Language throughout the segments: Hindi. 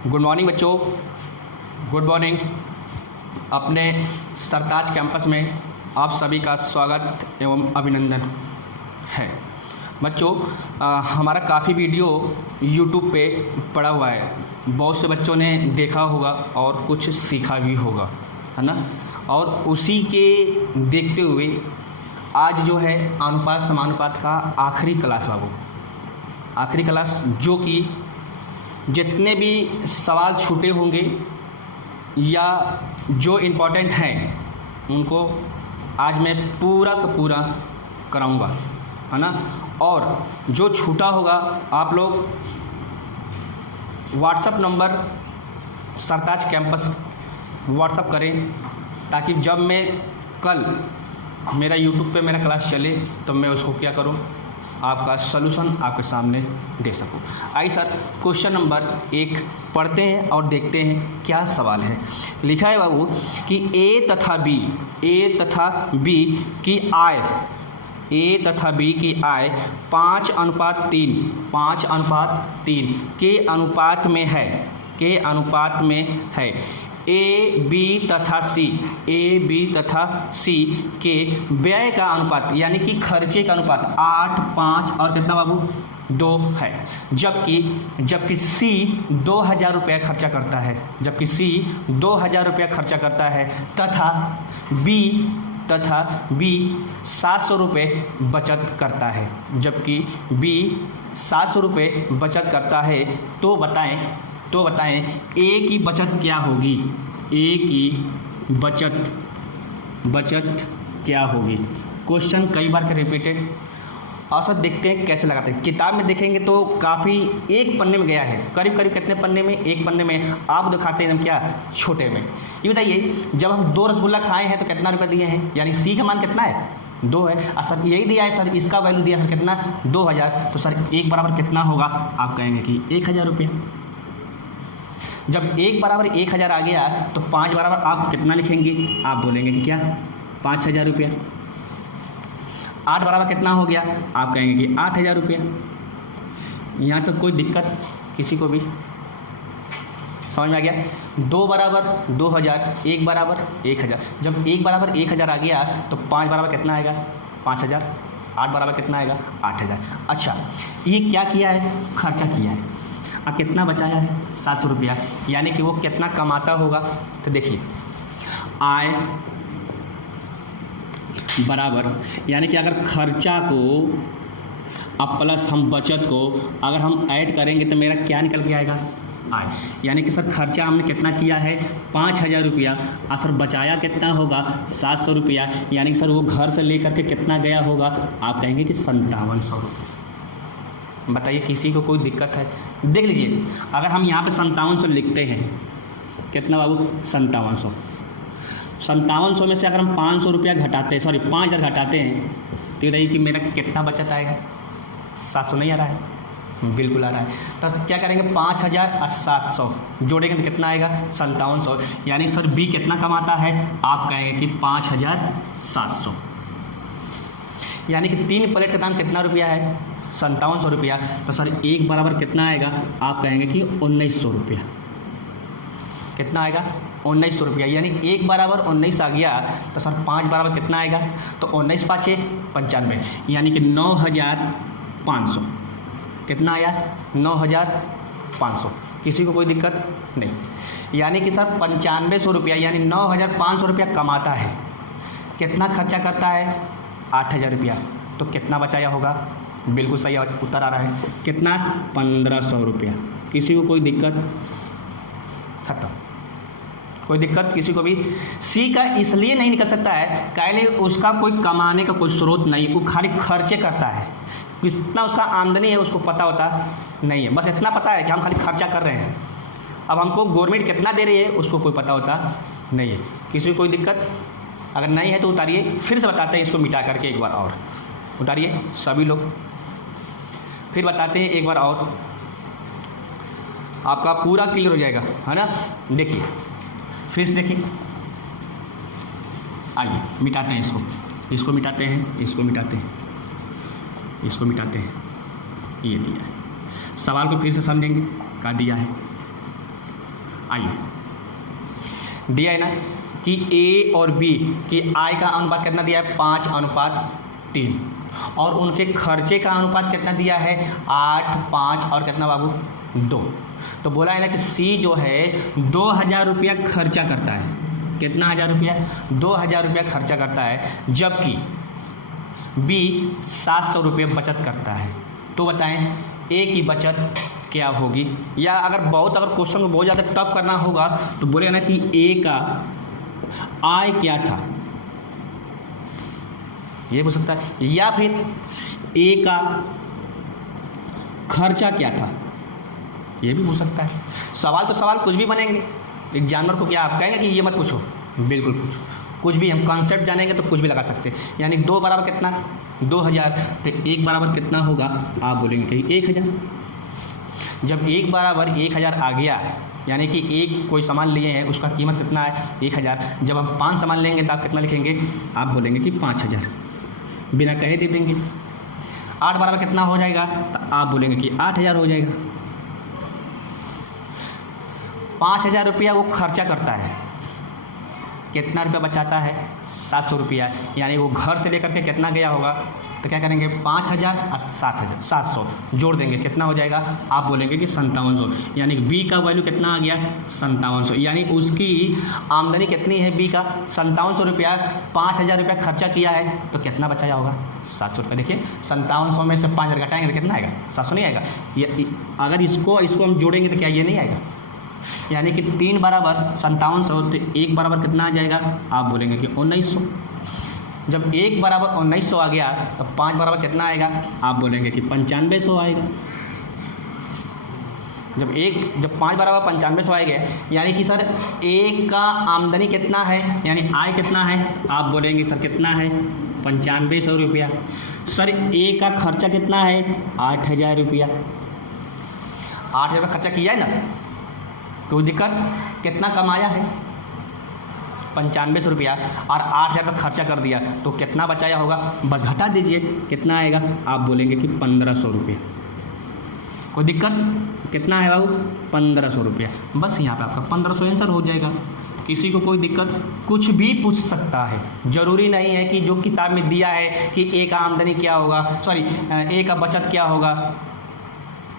गुड मॉर्निंग बच्चों, गुड मॉर्निंग। अपने सरताज कैंपस में आप सभी का स्वागत एवं अभिनंदन है। बच्चों, हमारा काफ़ी वीडियो यूट्यूब पे पड़ा हुआ है, बहुत से बच्चों ने देखा होगा और कुछ सीखा भी होगा, है ना। और उसी के देखते हुए आज जो है अनुपात समानुपात का आखिरी क्लास बाबू, आखिरी क्लास, जो कि जितने भी सवाल छूटे होंगे या जो इम्पोर्टेंट हैं उनको आज मैं पूरा का पूरा कराऊंगा, है ना। और जो छूटा होगा आप लोग व्हाट्सएप नंबर सरताज कैंपस व्हाट्सएप करें, ताकि जब मैं कल मेरा यूट्यूब पे मेरा क्लास चले तो मैं उसको क्या करूं, आपका सलूशन आपके सामने दे सकूं। आइए सर, क्वेश्चन नंबर 1 पढ़ते हैं और देखते हैं क्या सवाल है। लिखा है बाबू कि ए तथा बी की आय, ए तथा बी की आय 5:3 के अनुपात में है। ए बी तथा सी के व्यय का अनुपात यानी कि खर्चे का अनुपात 8, 5 और कितना बाबू 2 है। जबकि सी 2000 रुपया खर्चा करता है, तथा बी 700 रुपये बचत करता है, जबकि बी 700 रुपये बचत करता है। तो बताएं ए की बचत क्या होगी, ए की बचत क्या होगी। क्वेश्चन कई बार के रिपीटेड। और सर देखते हैं कैसे लगाते हैं। किताब में देखेंगे तो काफ़ी एक पन्ने में गया है, करीब कितने पन्ने में, एक पन्ने में। आप दिखाते हैं क्या, छोटे में। ये बताइए, जब हम 2 रसगुल्ला खाए हैं तो कितना रुपये दिए हैं, यानी सी का मान कितना है 2 है। और सर यही दिया है सर, इसका वैल्यू दिया है कितना 2000। तो सर 1 बराबर कितना होगा, आप कहेंगे कि 1000 रुपये। जब 1 बराबर 1000 आ गया तो 5 बराबर आप कितना लिखेंगे, आप बोलेंगे कि क्या 5000 रुपया। 8 बराबर कितना हो गया, आप कहेंगे कि 8000 रुपया। यहाँ तक कोई दिक्कत किसी को भी समझ में आ गया। 2 बराबर 2000, 1 बराबर 1000। जब 1 बराबर 1000 आ गया तो 5 बराबर कितना आएगा 5000, 8 बराबर कितना आएगा 8000। अच्छा, ये क्या किया है, खर्चा किया है। और कितना बचाया है 700 रुपया, यानी कि वो कितना कमाता होगा। तो देखिए, आय बराबर, यानी कि अगर खर्चा को अब प्लस हम बचत को अगर हम ऐड करेंगे तो मेरा क्या निकल के आएगा, आय। यानी कि सर खर्चा हमने कितना किया है 5000 रुपया, और सर बचाया कितना होगा 700 रुपया। यानी कि सर वो घर से लेकर के कितना गया होगा, आप कहेंगे कि 5700 रुपये। बताइए किसी को कोई दिक्कत है। देख लीजिए, अगर हम यहाँ पे 5700 लिखते हैं, कितना बाबू 5700 में से अगर हम 500 रुपया घटाते हैं, 5000 घटाते हैं, तो बताइए कि मेरा कितना बचत आएगा। 700 नहीं आ रहा है, बिल्कुल आ रहा है। तो क्या करेंगे 5000 और 700 जोड़ेंगे तो कितना आएगा 5700। यानी सर बी कितना कमाता है, आप कहेंगे कि 5700। यानी कि 3 प्लेट का दाम कितना रुपया है 5700 रुपया। तो सर 1 बराबर कितना आएगा, आप कहेंगे कि 1900 रुपया। कितना आएगा 1900 रुपया। यानी 1 बराबर 19 आ गया तो सर 5 बराबर कितना आएगा, तो 19 5 95, यानी कि 9500। कितना आया 9500। किसी को कोई दिक्कत नहीं। यानी कि सर 9500 रुपया, यानी 9500 रुपया कमाता है, कितना खर्चा करता है 8000 रुपया। तो कितना बचाया होगा, बिल्कुल सही उत्तर आ रहा है, कितना 1500 रुपया। किसी को कोई दिक्कत, खत्म, कोई दिक्कत किसी को भी। सी का इसलिए नहीं निकल सकता है काहे उसका कोई कमाने का कोई स्रोत नहीं, वो खाली खर्चे करता है। कितना उसका आमदनी है उसको पता होता नहीं है, बस इतना पता है कि हम खाली खर्चा कर रहे हैं। अब हमको गवर्नमेंट कितना दे रही है उसको कोई पता होता नहीं है। किसी को कोई दिक्कत अगर नहीं है तो उतारिए, फिर से बताते हैं इसको मिटा करके एक बार और उतारिए सभी लोग, फिर बताते हैं एक बार और, आपका पूरा क्लियर हो जाएगा, है ना। देखिए फिर से देखिए, आइए मिटाते हैं इसको मिटाते हैं, इसको मिटाते हैं, इसको मिटाते हैं। ये दिया है, सवाल को फिर से समझेंगे, क्या दिया है। आइए, दिया है ना कि ए और बी की आय का अनुपात कितना दिया है, 5:3, और उनके खर्चे का अनुपात कितना दिया है, 8, 5 और कितना बाबू, 2। तो बोला है ना कि सी जो है 2000 रुपया खर्चा करता है, कितना हज़ार रुपया, 2000 रुपया खर्चा करता है, जबकि बी 700 रुपये बचत करता है। तो बताएं ए की बचत क्या होगी, या अगर क्वेश्चन को बहुत ज़्यादा टफ करना होगा तो बोले ना कि ए का आय क्या था, ये पूछ सकता है, या फिर ए का खर्चा क्या था, ये भी पूछ सकता है। सवाल कुछ भी बनेंगे, एग्जामिनर को क्या आप कहेंगे कि ये मत पूछो, बिल्कुल पूछो, कुछ भी, हम कॉन्सेप्ट जानेंगे तो कुछ भी लगा सकते हैं। यानी 2 बराबर कितना, 2000, तो 1 बराबर कितना होगा, आप बोलेंगे कि 1000। जब 1 बराबर 1000 आ गया, यानी कि एक कोई सामान लिए हैं उसका कीमत कितना है, 1000। जब हम 5 सामान लेंगे तो आप कितना लिखेंगे, आप बोलेंगे कि 5000, बिना कहे दे देंगे। 8 बराबर कितना हो जाएगा, तो आप बोलेंगे कि 8000 हो जाएगा। 5000 रुपया वो खर्चा करता है, कितना रुपया बचाता है, 700 रुपया, यानी वो घर से लेकर के कितना गया होगा, तो क्या करेंगे, 5000 और 700 जोड़ देंगे, कितना हो जाएगा, आप बोलेंगे कि 5700, यानी बी का वैल्यू कितना आ गया, 5700, यानी उसकी आमदनी कितनी है बी का, 5700 रुपया, 5000 रुपया खर्चा किया है, तो कितना बचाया होगा, 700 रुपया। देखिए 5700 में से 5000 घटाएंगे तो कितना आएगा, 700 नहीं आएगा। ये अगर इसको हम जोड़ेंगे तो क्या ये नहीं आएगा, यानी कि 3 बराबर 5700, तो 1 बराबर कितना आ जाएगा, आप बोलेंगे कि 1900। जब 1 बराबर 1900 आ गया तो 5 बराबर कितना आएगा, आप बोलेंगे कि 9500 आएगा। जब 5 बराबर 9500 आएगा, यानी कि सर ए का आमदनी कितना है, यानी आय कितना है, आप बोलेंगे सर कितना है, 9500 रुपया। सर ए का खर्चा कितना है, 8000 रुपया, 8000 रुपया खर्चा किया है ना, कोई दिक्कत, कितना कमाया है, 9500 रुपया, और 8000 रुपया खर्चा कर दिया, तो कितना बचाया होगा, बस घटा दीजिए, कितना आएगा, आप बोलेंगे कि 1500 रुपये। कोई दिक्कत, कितना है बाबू, 1500 रुपया, बस यहाँ पे आपका 1500 आंसर हो जाएगा। किसी को कोई दिक्कत, कुछ भी पूछ सकता है, ज़रूरी नहीं है कि जो किताब में दिया है कि ए का आमदनी क्या होगा, सॉरी ए का बचत क्या होगा,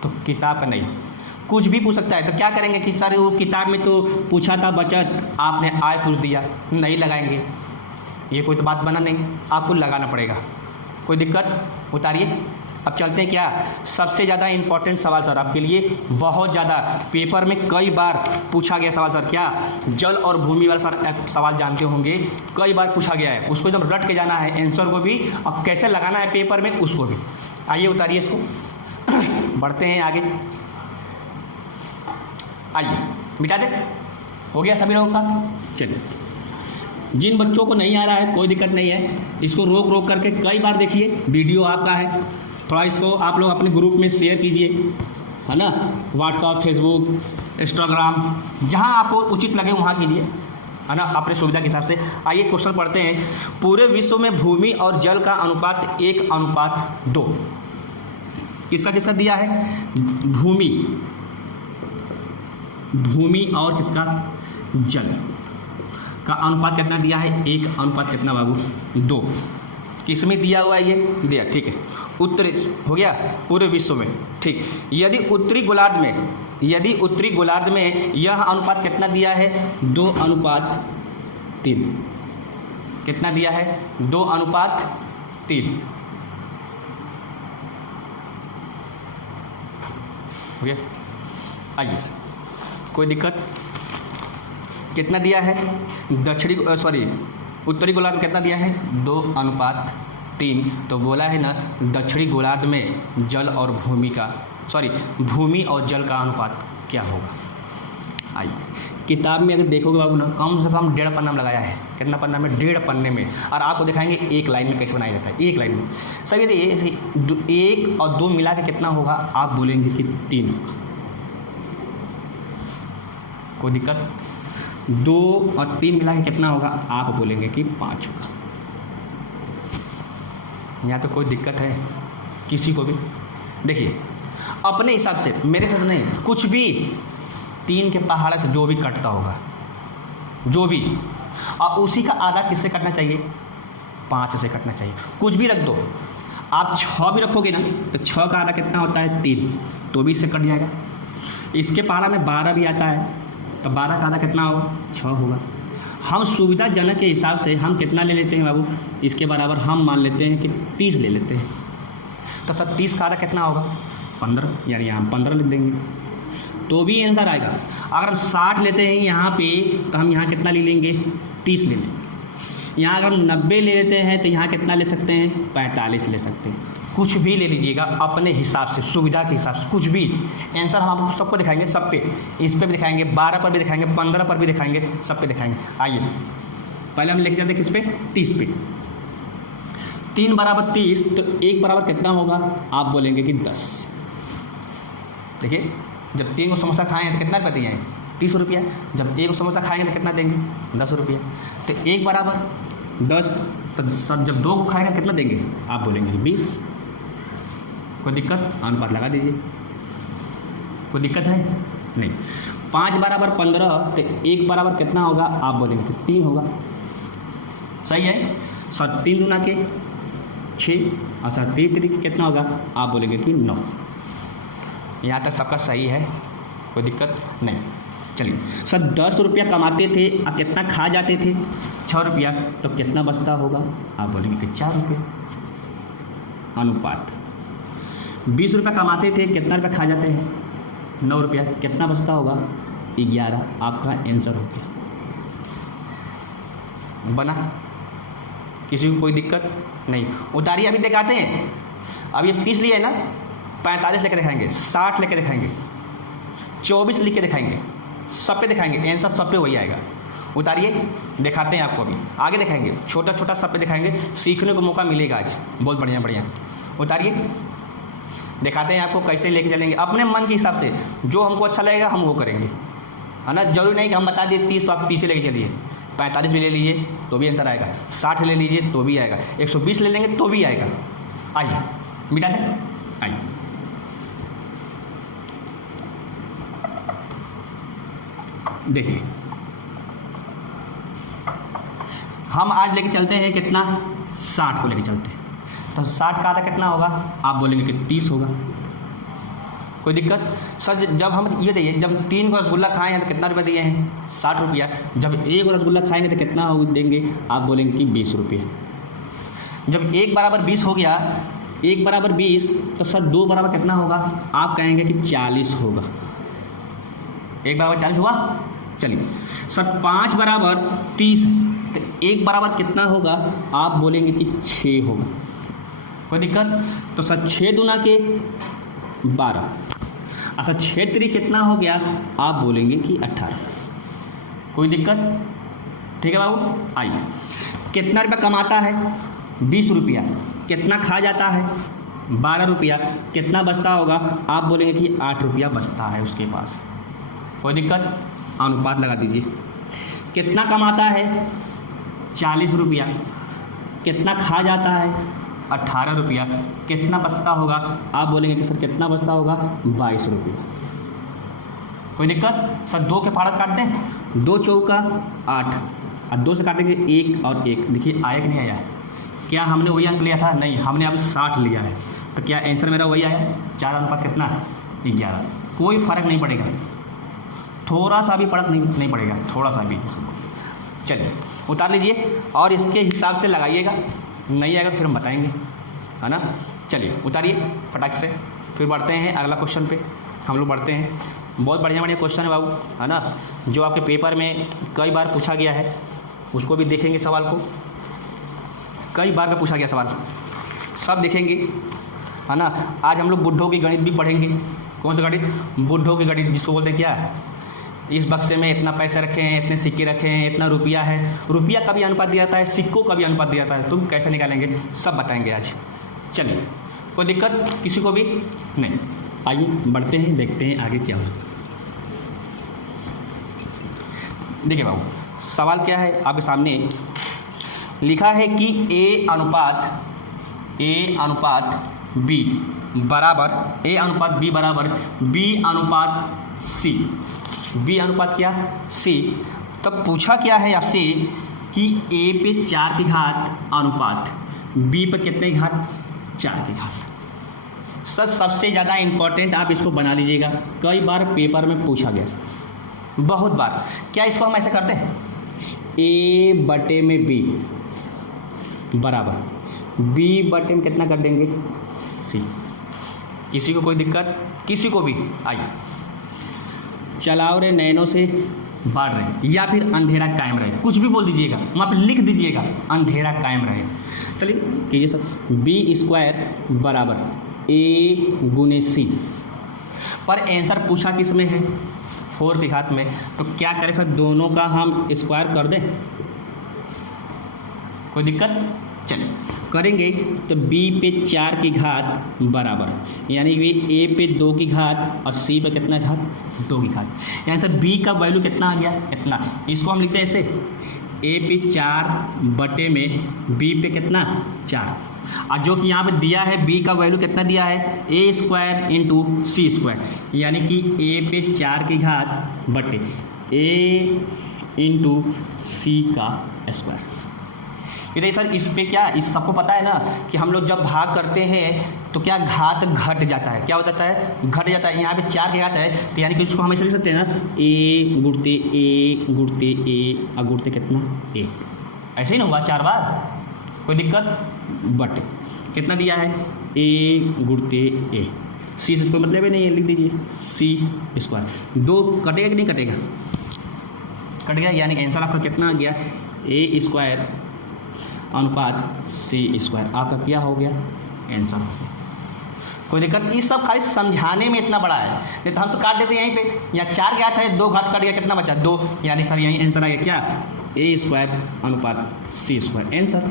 तो किताब का नहीं, कुछ भी पूछ सकता है। तो क्या करेंगे कि सर वो किताब में तो पूछा था बचत, आपने आय पूछ दिया, नहीं लगाएंगे, ये कोई तो बात बना नहीं, आपको लगाना पड़ेगा। कोई दिक्कत, उतारिए। अब चलते हैं क्या, सबसे ज़्यादा इम्पोर्टेंट सवाल सर आपके लिए, बहुत ज़्यादा पेपर में कई बार पूछा गया सवाल सर, क्या जल और भूमि वाला सर सवाल जानते होंगे, कई बार पूछा गया है, उसको एकदम रट के जाना है, आंसर को भी और कैसे लगाना है पेपर में उसको भी। आइए उतारिए इसको, बढ़ते हैं आगे। आइए मिटा दे, हो गया सभी लोगों का। चलिए, जिन बच्चों को नहीं आ रहा है कोई दिक्कत नहीं है, इसको रोक करके कई बार देखिए, वीडियो आपका है, थोड़ा इसको आप लोग अपने ग्रुप में शेयर कीजिए, है ना, व्हाट्सएप, फेसबुक, इंस्टाग्राम, जहां आपको उचित लगे वहां कीजिए, है ना, अपने सुविधा के हिसाब से। आइए क्वेश्चन पढ़ते हैं। पूरे विश्व में भूमि और जल का अनुपात 1:2, किसका किसका दिया है, भूमि और किसका, जल का अनुपात कितना दिया है, 1 कितना बाबू, 2। किस में दिया हुआ है, ये दिया, ठीक है, उत्तरी हो गया पूरे विश्व में, ठीक। यदि उत्तरी गोलार्ध में यह अनुपात कितना दिया है, 2:3, कितना दिया है, 2:3, हो गया। आइए, कोई दिक्कत, कितना दिया है, उत्तरी गोलार्ध में कितना दिया है, 2:3। तो बोला है ना दक्षिणी गोलार्ध में भूमि और जल का अनुपात क्या होगा। आइए, किताब में अगर देखोगे बाबू ना, कम से कम 1.5 पन्ना में लगाया है, कितना पन्ना में, 1.5 पन्ने में, और आपको दिखाएंगे एक लाइन में कैसे बनाया जाता है, एक लाइन में। सही है, 1 और 2 मिला के कितना होगा, आप बोलेंगे कि 3। कोई दिक्कत, 2 और 3 मिला के कितना होगा, आप बोलेंगे कि 5 होगा। यहाँ तो कोई दिक्कत है किसी को भी, देखिए अपने हिसाब से, मेरे साथ नहीं, कुछ भी 3 के पहाड़े से जो भी कटता होगा, जो भी, और उसी का आधा किससे कटना चाहिए, 5 से कटना चाहिए। कुछ भी रख दो, आप 6 भी रखोगे ना तो 6 का आधा कितना होता है 3, तो भी इससे कट जाएगा। इसके पहाड़ा में 12 भी आता है तो 12 का आधा कितना होगा 6 होगा। हम सुविधाजनक के हिसाब से हम कितना ले लेते हैं बाबू, इसके बराबर हम मान लेते हैं कि 30 ले लेते हैं। तो सर 30 का आधा कितना होगा 15, यानी यहाँ 15 लिख देंगे तो भी आंसर आएगा। अगर हम 60 लेते हैं यहाँ पे तो हम यहाँ कितना ले लेंगे 30 ले लेंगे। यहाँ अगर हम 90 ले लेते हैं तो यहाँ कितना ले सकते हैं 45 ले सकते हैं। कुछ भी ले लीजिएगा अपने हिसाब से, सुविधा के हिसाब से, कुछ भी आंसर हम आपको सबको दिखाएंगे, सब पे, इस पे भी दिखाएंगे, 12 पर भी दिखाएंगे, 15 पर भी दिखाएंगे, सब पे दिखाएंगे। आइए पहले हम लेके चलते किस पे 30 पे। 3 बराबर 30 तो 1 बराबर कितना होगा, आप बोलेंगे कि 10। देखिए जब 3 को समोसा खाएँ तो कितना रुपया दिए हैं 30 रुपया, जब 1 को समोसा खाएंगे तो कितना देंगे 10 रुपया। तो 1 बराबर 10, तो सर जब 2 को खाएंगे कितना देंगे, आप बोलेंगे 20। कोई दिक्कत, अनुपात लगा दीजिए, कोई दिक्कत है नहीं। 5 बराबर 15 तो 1 बराबर कितना होगा, आप बोलेंगे कि 3 होगा। सही है सर, 3 दूना के 6 और सर 3 तरीके कितना होगा, आप बोलेंगे कि 9। यहाँ तक सबका सही है, कोई दिक्कत नहीं। चलिए सर 10 रुपया कमाते थे और कितना खा जाते थे 6 रुपया, तो कितना बचता होगा, आप बोलेंगे कि 4 रुपया। अनुपात 20 रुपया कमाते थे, कितना रुपया खा जाते हैं 9 रुपया, कितना बचता होगा 11। आपका आंसर हो गया, बना। किसी को कोई दिक्कत नहीं। उतारिए, अभी दिखाते हैं। अब ये 30 लिए है ना, 45 लेके दिखाएंगे, 60 लेके दिखाएंगे, 24 लिख के दिखाएंगे, सब पे दिखाएंगे, आंसर सब पे वही आएगा। उतारिए, दिखाते हैं आपको, अभी आगे दिखाएंगे, छोटा छोटा सब पे दिखाएंगे, सीखने को मौका मिलेगा आज, बहुत बढ़िया बढ़िया। उतारिए, दिखाते हैं आपको कैसे लेके चलेंगे अपने मन के हिसाब से, जो हमको अच्छा लगेगा हम वो करेंगे, है ना। जरूरी नहीं कि हम बता दिए 30 तो आप 30 लेके चलिए, 45 भी ले लीजिए तो भी आंसर आएगा, 60 ले लीजिए तो भी आएगा, 120 ले लेंगे तो भी आएगा। आइए मिटा दें, आइए देखिए, हम आज लेके चलते हैं कितना 60 को लेके चलते हैं, तो 60 का आधा कितना होगा, आप बोलेंगे कि 30 होगा। कोई दिक्कत सर, जब हम ये देखिए, जब 3 को रसगुल्ला खाए हैं तो कितना रुपया दिए हैं 60 रुपया, जब 1 रसगुल्ला खाएंगे तो कितना देंगे, आप बोलेंगे कि 20 रुपया। जब 1 बराबर 20 हो गया, 1 बराबर 20 तो सर 2 बराबर कितना होगा, आप कहेंगे कि 40 होगा। 1 बराबर 40 हुआ। चलिए सर 5 बराबर 30 तो 1 बराबर कितना होगा, आप बोलेंगे कि 6 होगा। कोई दिक्कत, तो सर 6 दूना के 12, अच्छा 6 3 कितना हो गया, आप बोलेंगे कि 18। कोई दिक्कत, ठीक है बाबू। आइए, कितना रुपया कमाता है 20 रुपया, कितना खा जाता है 12 रुपया, कितना बचता होगा, आप बोलेंगे कि 8 रुपया बचता है उसके पास। कोई दिक्कत, अनुपात लगा दीजिए। कितना कमाता है 40 रुपया, कितना खा जाता है 18 रुपया, कितना बचता होगा, आप बोलेंगे कि सर कितना बचता होगा 22 रुपया। कोई दिक्कत सर, 2 के फाड़स काटते हैं, 2 चौका 8 और 2 से काटेंगे 1 और 1, देखिए आया कि नहीं आया, क्या हमने वही अंक लिया था, नहीं हमने अभी 60 लिया है, तो क्या आंसर मेरा वही आया। 4 अनुपात कितना है 11, कोई फ़र्क नहीं पड़ेगा, थोड़ा सा भी फर्क नहीं पड़ेगा, थोड़ा सा भी। चलिए उतार लीजिए और इसके हिसाब से लगाइएगा, नहीं आएगा फिर हम बताएंगे, है ना। चलिए उतारिए फटाक से, फिर बढ़ते हैं अगला क्वेश्चन पे। हम लोग बढ़ते हैं, बहुत बढ़िया बढ़िया क्वेश्चन है बाबू, है ना, जो आपके पेपर में कई बार पूछा गया है, उसको भी देखेंगे सवाल को, कई बार का पूछा गया सवाल, सब देखेंगे, है ना। आज हम लोग बुढ़ों की गणित भी पढ़ेंगे। कौन सा गणित, बुढ़ों की गणित, जिसको बोलते हैं क्या, इस बक्से में इतना पैसे रखे हैं, इतने सिक्के रखे हैं, इतना रुपया है, रुपया का भी अनुपात दिया जाता है, सिक्कों का भी अनुपात दिया जाता है, तुम कैसे निकालेंगे सब बताएंगे आज। चलिए कोई दिक्कत किसी को भी नहीं, आइए बढ़ते हैं, देखते हैं आगे क्या होगा। देखिए बाबू, सवाल क्या है आपके सामने लिखा है कि ए अनुपात बी बराबर, ए अनुपात बी बराबर बी अनुपात सी, बी अनुपात क्या सी। तब पूछा क्या है आपसे कि ए पे 4 की घात अनुपात बी पे कितने की घात 4 की घात। सर सबसे ज़्यादा इम्पोर्टेंट आप इसको बना लीजिएगा, कई बार पेपर में पूछा गया बहुत बार। क्या इसको हम ऐसे करते हैं, ए बटे में बी बराबर बी बटे में कितना कर देंगे सी। किसी को कोई दिक्कत, किसी को भी आइए, चलाओ रे नैनो से बढ़ रहे या फिर अंधेरा कायम रहे, कुछ भी बोल दीजिएगा, वहाँ पे लिख दीजिएगा अंधेरा कायम रहे। चलिए कीजिए सर, बी स्क्वायर बराबर ए गुने सी, पर आंसर पूछा किस में है 4 की घात में, तो क्या करें सर दोनों का हम स्क्वायर कर दें, कोई दिक्कत। चलिए करेंगे तो b पे 4 की घात बराबर यानी कि a पे 2 की घात और c पे कितना घात 2 की घात, यानी सर b का वैल्यू कितना आ गया इतना। इसको हम लिखते हैं ऐसे a पे 4 बटे में b पे कितना 4, और जो कि यहाँ पे दिया है b का वैल्यू कितना दिया है a square into C square, यानी कि a पे 4 की घात बटे a इंटू सी का स्क्वायर। ये देखिए सर इस पे क्या, इस सबको पता है ना कि हम लोग जब भाग करते हैं तो क्या घात घट जाता है, क्या हो जाता है घट जाता है। यहाँ पे 4 की घात है तो यानी कि इसको हमेशा लिख सकते हैं ना ए गुणते ए और गुणते कितना ए, ऐसे ही ना हुआ 4 बार, कोई दिक्कत। बटे कितना दिया है ए गुणते ए, सी से कोई मतलब ही नहीं है, लिख दीजिए सी स्क्वायर। 2 कटेगा कि नहीं कटेगा, कट गया, यानी कि आंसर आपका कितना आ गया ए स्क्वायर अनुपात सी स्क्वायर, आपका क्या हो गया आंसर हो गया। कोई दिक्कत, ये सब खाली समझाने में इतना बड़ा है, नहीं तो हम तो काट देते हैं यहीं पे। यहाँ 4 गया था 2 घात कट गया, कितना बचा 2, यानी सर यहीं आंसर आ गया क्या ए स्क्वायर अनुपात सी स्क्वायर आंसर।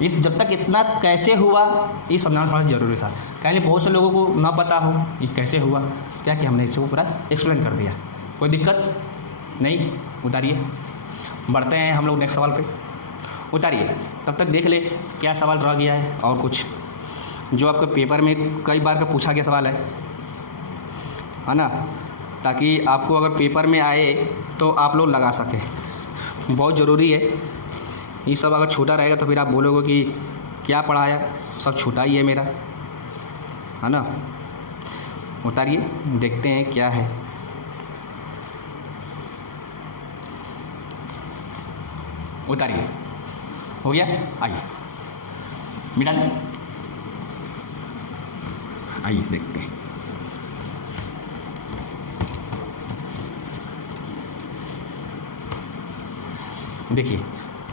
इस जब तक इतना कैसे हुआ ये समझाना थोड़ा जरूरी था, कहीं बहुत से लोगों को ना पता हो ये कैसे हुआ, क्या कि हमने इसको पूरा एक्सप्लेन कर दिया। कोई दिक्कत नहीं, उतारिए, बढ़ते हैं हम लोग नेक्स्ट सवाल पे, उतारिए। तब तक देख ले क्या सवाल रह गया है और कुछ जो आपका पेपर में कई बार का पूछा गया सवाल है ना, ताकि आपको अगर पेपर में आए तो आप लोग लगा सकें, बहुत ज़रूरी है। ये सब अगर छोटा रहेगा तो फिर आप बोलोगे कि क्या पढ़ाया, सब छोटा ही है मेरा, है ना। उतारिए, देखते हैं क्या है। उतारिए, हो गया, आइए मिटा दें, आइए देखते हैं। देखिए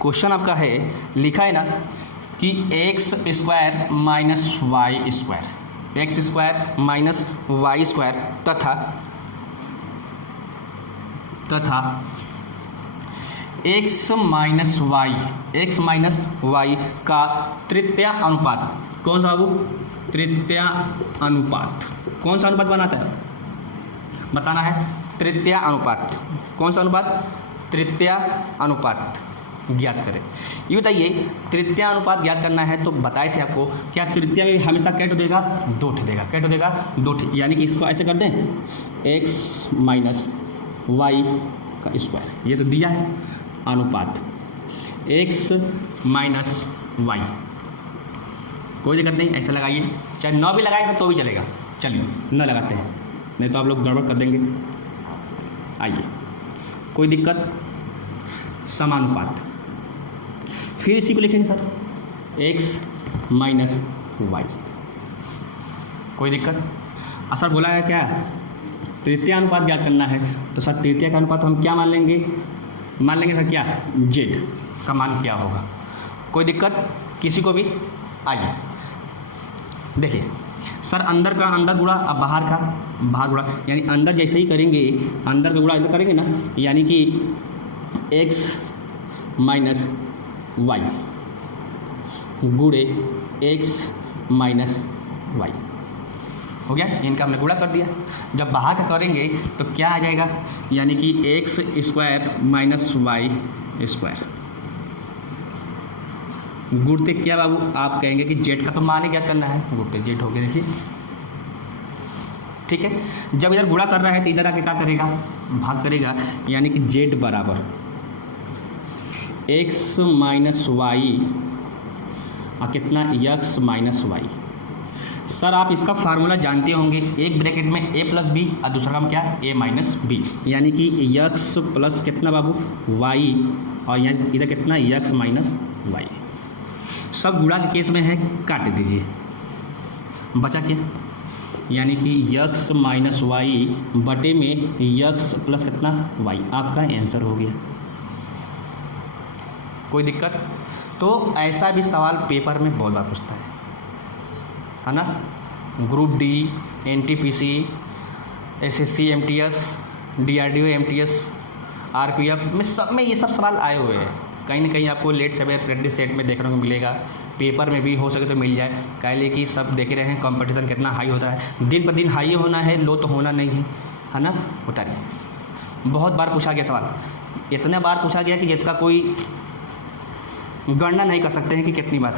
क्वेश्चन आपका है, लिखा है ना कि x square minus Y square, X square minus Y square तथा एक्स माइनस वाई का तृतीय अनुपात, कौन सा बाबू तृतीय अनुपात, कौन सा अनुपात बनाता है बताना है। तृतीय अनुपात, कौन सा अनुपात तृतीय अनुपात ज्ञात करें। ये बताइए तृतीय अनुपात ज्ञात करना है तो बताए थे आपको, क्या तृतीय में हमेशा क्या टू देगा 2 देगा, क्या टू देगा 2, यानी कि इसको ऐसे कर दें एक्स माइनस वाई का स्क्वायर, ये तो दिया है अनुपात x माइनस वाई, कोई दिक्कत नहीं, ऐसा लगाइए, चाहे 9 भी लगाएंगे तो भी चलेगा। चलिए न लगाते हैं, नहीं तो आप लोग गड़बड़ कर देंगे। आइए, कोई दिक्कत, समानुपात, फिर इसी को लिखेंगे सर x माइनस वाई, कोई दिक्कत। सर बोला है क्या तृतीय अनुपात ज्ञात करना है, तो सर तृतीय का अनुपात हम क्या मान लेंगे सर क्या z का मान क्या होगा, कोई दिक्कत किसी को भी। आइए देखिए सर अंदर का अंदर गुणा अब बाहर गुणा, यानी अंदर जैसे ही करेंगे अंदर का गुणा इधर करेंगे ना, यानी कि x माइनस वाई गुणे x माइनस वाई हो गया, इनका हमने गुणा कर दिया। जब बाहर का करेंगे तो क्या आ जाएगा, यानी कि x square minus Y square गुणते क्या बाबू, आप कहेंगे कि जेड का तो मान ही ज्ञात करना है, गुणते जेड हो गया। देखिए ठीक है, जब इधर गुणा कर रहा है तो इधर आके क्या करेगा भाग करेगा, यानी कि z बराबर x माइनस वाई और कितना x माइनस वाई। सर आप इसका फार्मूला जानते होंगे, एक ब्रैकेट में a प्लस बी और दूसरा काम क्या a माइनस बी, यानी कि x प्लस कितना बाबू y और यहाँ इधर कितना x माइनस वाई। सब गुणा के केस में है, काट दीजिए, बचा क्या, यानी कि x माइनस वाई बटे में x प्लस कितना y, आपका आंसर हो गया। कोई दिक्कत? तो ऐसा भी सवाल पेपर में बहुत बार पूछता है ना। Group D, NTPC, SSC MTS, DRDO MTS, RPF में सब में ये सब सवाल आए हुए हैं। कहीं ना कहीं आपको लेट सवेर प्रैक्टिस सेट में देखने को मिलेगा, पेपर में भी हो सके तो मिल जाए। काहे कि सब देख रहे हैं कंपटीशन कितना हाई होता है, दिन पर दिन हाई होना है, लो तो होना नहीं है ना। उतारिए। बहुत बार पूछा गया सवाल, इतने बार पूछा गया कि जिसका कोई गणना नहीं कर सकते हैं कि कितनी बार,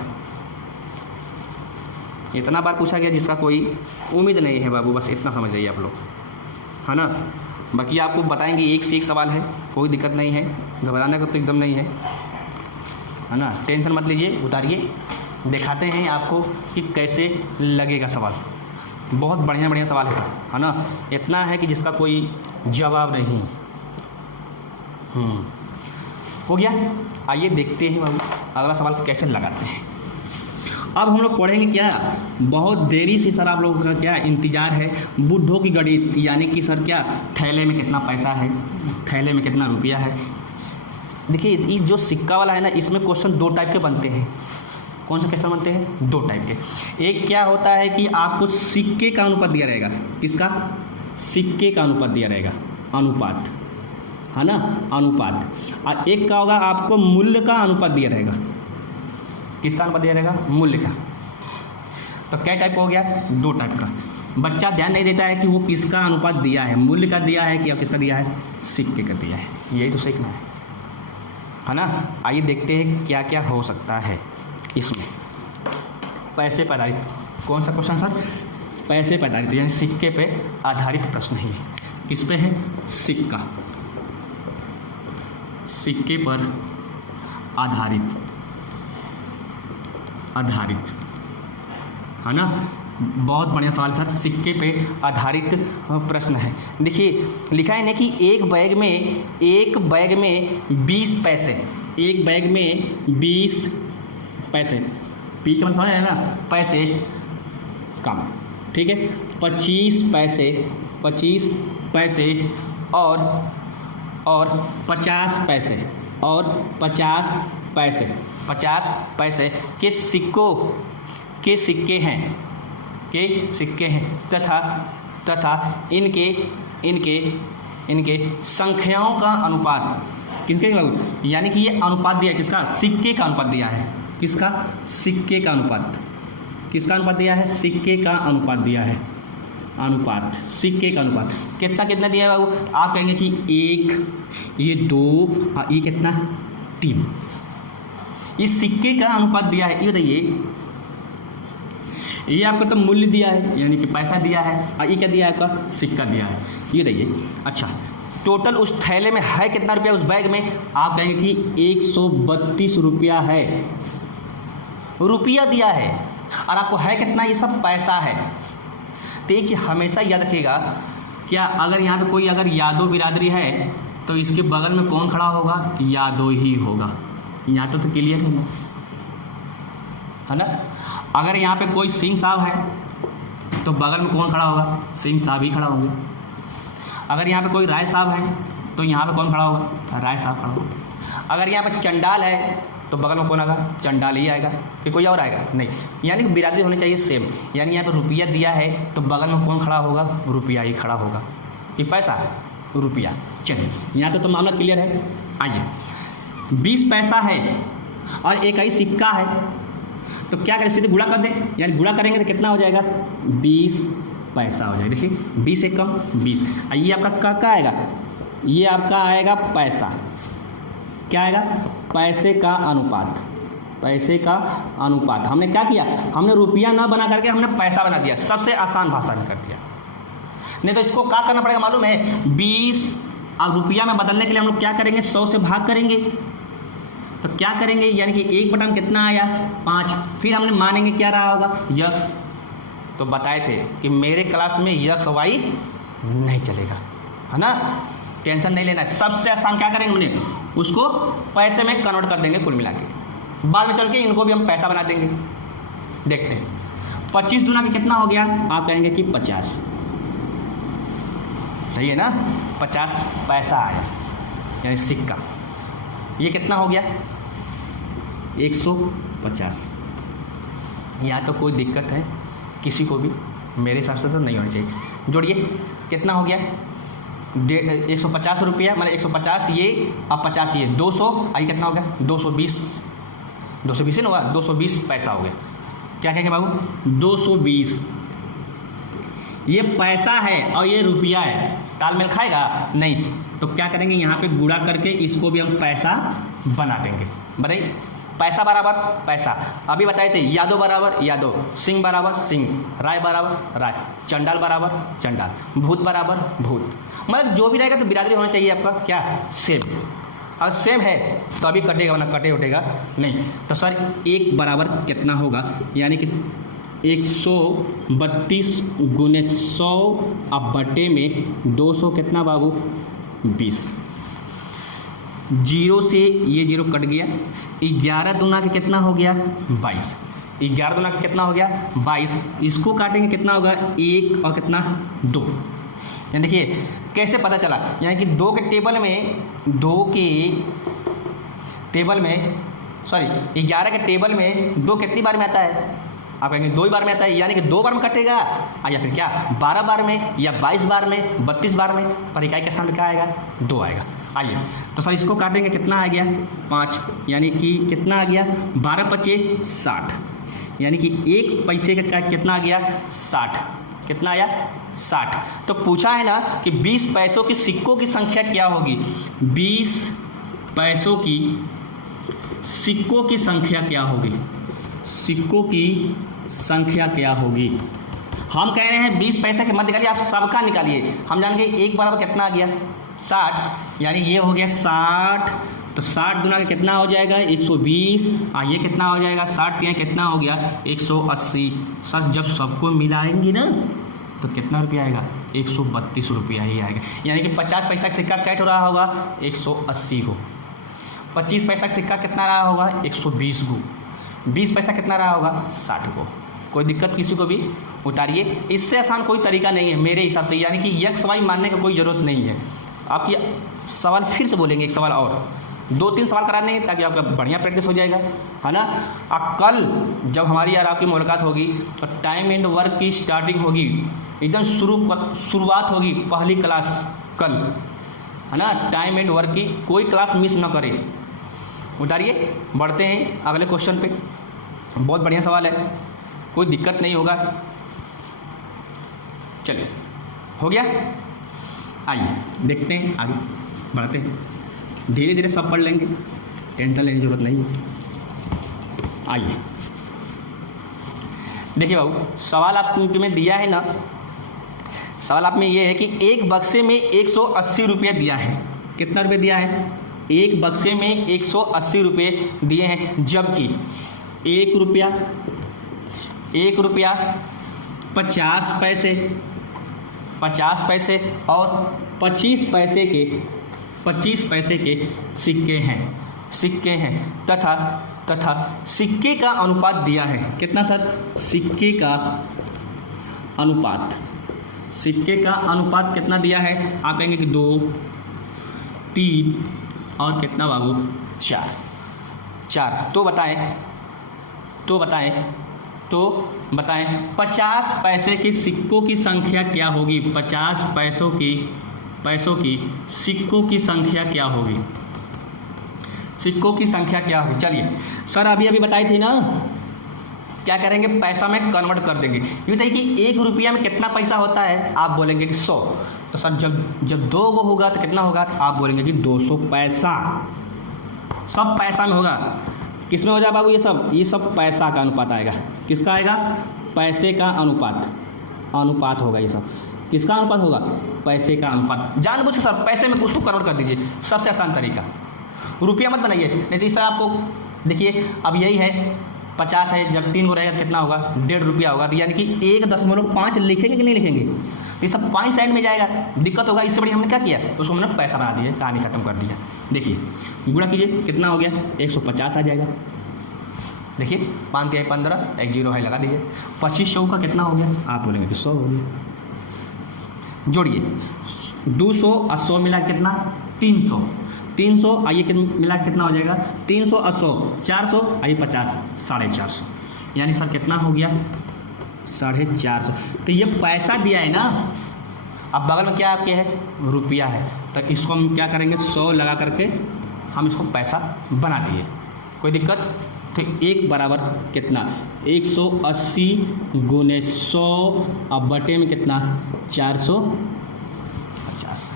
इतना बार पूछा गया जिसका कोई उम्मीद नहीं है बाबू, बस इतना समझ जाइए आप लोग, है ना। बाकी आपको बताएंगे एक से एक सवाल है, कोई दिक्कत नहीं है, घबराने का तो एकदम नहीं है ना। टेंशन मत लीजिए, उतारिए, दिखाते हैं आपको कि कैसे लगेगा सवाल। बहुत बढ़िया बढ़िया सवाल है सर, है ना। इतना है कि जिसका कोई जवाब नहीं। हो गया। आइए देखते हैं बाबू अगला सवाल कैसे लगाते हैं। अब हम लोग पढ़ेंगे क्या, बहुत देरी से सर आप लोगों का क्या इंतजार है, बुढ़ों की गणित, यानी कि सर क्या थैले में कितना पैसा है, थैले में कितना रुपया है। देखिए इस जो सिक्का वाला है ना, इसमें क्वेश्चन दो टाइप के बनते हैं। कौन से क्वेश्चन बनते हैं? दो टाइप के। एक क्या होता है कि आपको सिक्के का अनुपात दिया रहेगा, किसका? सिक्के का अनुपात दिया रहेगा, अनुपात, है ना, अनुपात। और एक का होगा आपको मूल्य का अनुपात दिया रहेगा। किसका अनुपात दिया रहेगा? मूल्य का। तो क्या टाइप हो गया? दो टाइप का। बच्चा ध्यान नहीं देता है कि वो किसका अनुपात दिया है, मूल्य का दिया है कि अब किसका दिया है, सिक्के का दिया है। यही तो सीखना है ना। आइए देखते हैं क्या क्या हो सकता है इसमें। पैसे पर आधारित, कौन सा क्वेश्चन सर? पैसे पर आधारित, यानी सिक्के पे आधारित प्रश्न है। किस पे है? सिक्का, सिक्के पर आधारित, आधारित, है ना। बहुत बढ़िया सवाल सर, सिक्के पे आधारित प्रश्न है। देखिए लिखा है ना कि एक बैग में 20 पैसे, एक बैग में 20 पैसे, पी का मतलब है ना पैसे कम, ठीक है। 25 पैसे और 50 पैसे और 50 पैसे के सिक्के हैं तथा इनके संख्याओं का अनुपात, किसके बाबू? यानी कि ये अनुपात दिया है, किसका? सिक्के का अनुपात दिया है। किसका? सिक्के का अनुपात। किसका अनुपात दिया है? सिक्के का अनुपात दिया है। अनुपात, सिक्के का अनुपात कितना दिया है बाबू? आप कहेंगे कि 1, ये 2 और ये कितना? 3। इस सिक्के का अनुपात दिया है। ये बताइए, ये आपको तो मूल्य दिया है, यानी कि पैसा दिया है, और ये क्या दिया है आपका? सिक्का दिया है। ये बताइए, अच्छा टोटल उस थैले में है कितना रुपया, उस बैग में? आप कहेंगे कि 132 रुपया है, रुपया दिया है, और आपको है कितना? ये सब पैसा है। तो एक चीज़ हमेशा याद रखिएगा, क्या अगर यहाँ पे कोई अगर यादव बिरादरी है तो इसके बगल में कौन खड़ा होगा? यादव ही होगा। यहाँ तो क्लियर है ना। अगर यहाँ पे कोई सिंह साहब है तो बगल में कौन खड़ा होगा? सिंह साहब ही खड़ा होंगे। अगर यहाँ पे कोई राय साहब है तो यहाँ पे कौन खड़ा होगा? राय साहब खड़ा होगा। अगर यहाँ पे चंडाल है तो बगल में कौन आएगा? चंडाल ही आएगा, कि कोई और आएगा? नहीं। यानी कि बिरादरी होनी चाहिए सेम। यानी यहाँ पे रुपया दिया है तो बगल में कौन खड़ा होगा? रुपया ही खड़ा होगा। ये पैसा है, रुपया। चलिए यहाँ तो मामला क्लियर है। आइए, 20 पैसा है और एक ही सिक्का है, तो क्या करें? सीधे गुणा कर दें, यानी गुणा करेंगे तो कितना हो जाएगा? 20 पैसा हो जाएगा। देखिए 20 से कम 20, ये आपका क्या आएगा? ये आपका आएगा पैसा। क्या आएगा? पैसे का अनुपात। पैसे का अनुपात। हमने क्या किया? हमने रुपया ना बना करके हमने पैसा बना दिया, सबसे आसान भाषा में कर दिया। नहीं तो इसको क्या करना पड़ेगा मालूम है? 20 अब रुपया में बदलने के लिए हम लोग क्या करेंगे, 100 से भाग करेंगे। तो क्या करेंगे, यानी कि 1 बटा में कितना आया 5, फिर हमने मानेंगे क्या रहा होगा यक्स। तो बताए थे कि मेरे क्लास में यक्स वाई नहीं चलेगा, है ना, टेंशन नहीं लेना है। सबसे आसान क्या करेंगे, हमने उसको पैसे में कन्वर्ट कर देंगे कुल मिला के, बाद में चल के इनको भी हम पैसा बना देंगे। देखते हैं 25 दूना का कितना हो गया, आप कहेंगे कि 50, सही है ना, 50 पैसा आया यानी सिक्का। ये कितना हो गया 150। यहाँ तो कोई दिक्कत है किसी को भी, मेरे हिसाब से तो नहीं होनी चाहिए। जोड़िए कितना हो गया 150 रुपया, मतलब 150 ये, अब 50 ये, 200, आई कितना हो गया 220, 220 ही ना होगा, 220 पैसा हो गया। क्या कहेंगे बाबू 220, ये पैसा है और ये रुपया है, तालमेल खाएगा नहीं। तो क्या करेंगे, यहाँ पे गुणा करके इसको भी हम पैसा बना देंगे। बताइए पैसा बराबर पैसा, अभी बताए थे यादव बराबर यादव, सिंह बराबर सिंह, राय बराबर राय, चंडाल बराबर चंडाल, भूत बराबर भूत। मतलब जो भी रहेगा तो बिरादरी होना चाहिए आपका क्या सेम, अगर सेम है तो अभी कटेगा, वरना कटे उठेगा नहीं। तो सर 1 बराबर कितना होगा, यानी कि 132 गुने 100 अब बटे में 200 कितना बाबू 20, 0 से ये 0 कट गया, 11 दूना के कितना हो गया 22, 11 दूना के कितना हो गया 22, इसको काटेंगे कितना होगा 1 और कितना 2। यानी देखिए कैसे पता चला, यानी कि 2 के टेबल में 11 के टेबल में 2 कितनी बार में आता है, आप कहेंगे 2 ही बार में आता है, यानी कि 2 बार में कटेगा, या फिर क्या 12 बार में या 22 बार में 32 बार में, पर इकाई के सामने क्या आएगा 2 आएगा। आइए तो सर इसको काटेंगे कितना आ गया 5, यानी कि कितना आ गया 12 पचे 60, यानी कि 1 पैसे का कितना आ गया 60, कितना आया 60। तो पूछा है ना कि 20 पैसों की सिक्कों की संख्या क्या होगी, 20 पैसों की सिक्कों की संख्या क्या होगी, सिक्कों की संख्या क्या होगी। हम कह रहे हैं 20 पैसे के मत निकालिए, आप सबका निकालिए। हम जान गए 1 बराबर कितना आ गया 60, यानी ये हो गया 60, तो 60 गुना का कितना हो जाएगा 120, ये कितना हो जाएगा 60 यहाँ कितना हो गया 180। सर जब सबको मिलाएंगे ना तो कितना रुपया आएगा 132 रुपया ही आएगा, यानी कि 50 पैसा का सिक्का कैट हो रहा होगा 180 को, 25 पैसा का सिक्का कितना रहा होगा 120 को, 20 पैसा कितना रहा होगा 60 को। कोई दिक्कत किसी को भी उतारिए, इससे आसान कोई तरीका नहीं है मेरे हिसाब से, यानी कि यक्स वाई मानने का कोई ज़रूरत नहीं है। आप ये सवाल फिर से बोलेंगे, एक सवाल और 2-3 सवाल कराने हैं ताकि आपका बढ़िया प्रैक्टिस हो जाएगा, है ना। कल जब हमारी यार आपकी मुलाकात होगी तो टाइम एंड वर्क की स्टार्टिंग होगी, एकदम शुरुआत होगी पहली क्लास कल, है ना। टाइम एंड वर्क की कोई क्लास मिस ना करें। उतारिए, बढ़ते हैं अगले क्वेश्चन पे। बहुत बढ़िया सवाल है, कोई दिक्कत नहीं होगा। चलिए हो गया, आइए देखते हैं आगे बढ़ते हैं, धीरे धीरे सब पढ़ लेंगे, टेंशन लेने की जरूरत नहीं है। आइए देखिए बाबू, सवाल आप में दिया है ना, सवाल आप में ये है कि एक बक्से में 180 रुपये दिया है। कितना रुपये दिया है, एक बक्से में 180 रुपये दिए हैं, जबकि 1 रुपया 50 पैसे और 25 पैसे के सिक्के हैं तथा सिक्के का अनुपात दिया है। कितना सर, सिक्के का अनुपात कितना दिया है, आप कहेंगे कि 2, 3 और कितना बाबू 4। तो बताएं 50 पैसे के सिक्कों की संख्या क्या होगी, 50 पैसों की सिक्कों की संख्या क्या होगी, चलिए सर अभी बताई थी ना, क्या करेंगे पैसा में कन्वर्ट कर देंगे। ये बताइए कि 1 रुपया में कितना पैसा होता है, आप बोलेंगे कि 100। तो सर जब 2 गो होगा तो कितना होगा, आप बोलेंगे कि 200 पैसा। सब पैसा में होगा, किस में हो जाए बाबू, ये सब पैसा का अनुपात आएगा। किसका आएगा, पैसे का अनुपात होगा ये सब। किसका अनुपात होगा? पैसे का अनुपात। जानबूझ के सर पैसे में उसको कन्वर्ट कर दीजिए, सबसे आसान तरीका। रुपया मत बनाइए, नहीं तो सर आपको देखिए अब यही है 50 है, जब 3 को रहेगा तो कितना होगा? 1.5 रुपया होगा। तो यानी कि 1.5 लिखेंगे कि नहीं लिखेंगे? ये सब पॉइंट साइड में जाएगा, दिक्कत होगा। इससे बड़ी हमने क्या किया, उसको हमने पैसा बना दिया, कहानी खत्म कर दिया। देखिए गुणा कीजिए, कितना हो गया? 150 आ जाएगा। देखिए 5 तिहाई 15, एक जीरो है लगा दीजिए। 2500 का कितना हो गया? आप बोलेंगे कि 100 हो गया। जोड़िए 200 और 100 मिला कितना? 300। 300 आइए मिला कितना हो जाएगा? 300 और 100 400, आइए 50 450। यानी सर कितना हो गया? 450। तो ये पैसा दिया है ना, अब बगल में क्या आपके है? रुपया है। तो इसको हम क्या करेंगे? 100 लगा करके हम इसको पैसा बना दिए, कोई दिक्कत? तो 1 बराबर कितना? 180 गुने 100 अब बटे में कितना? 450।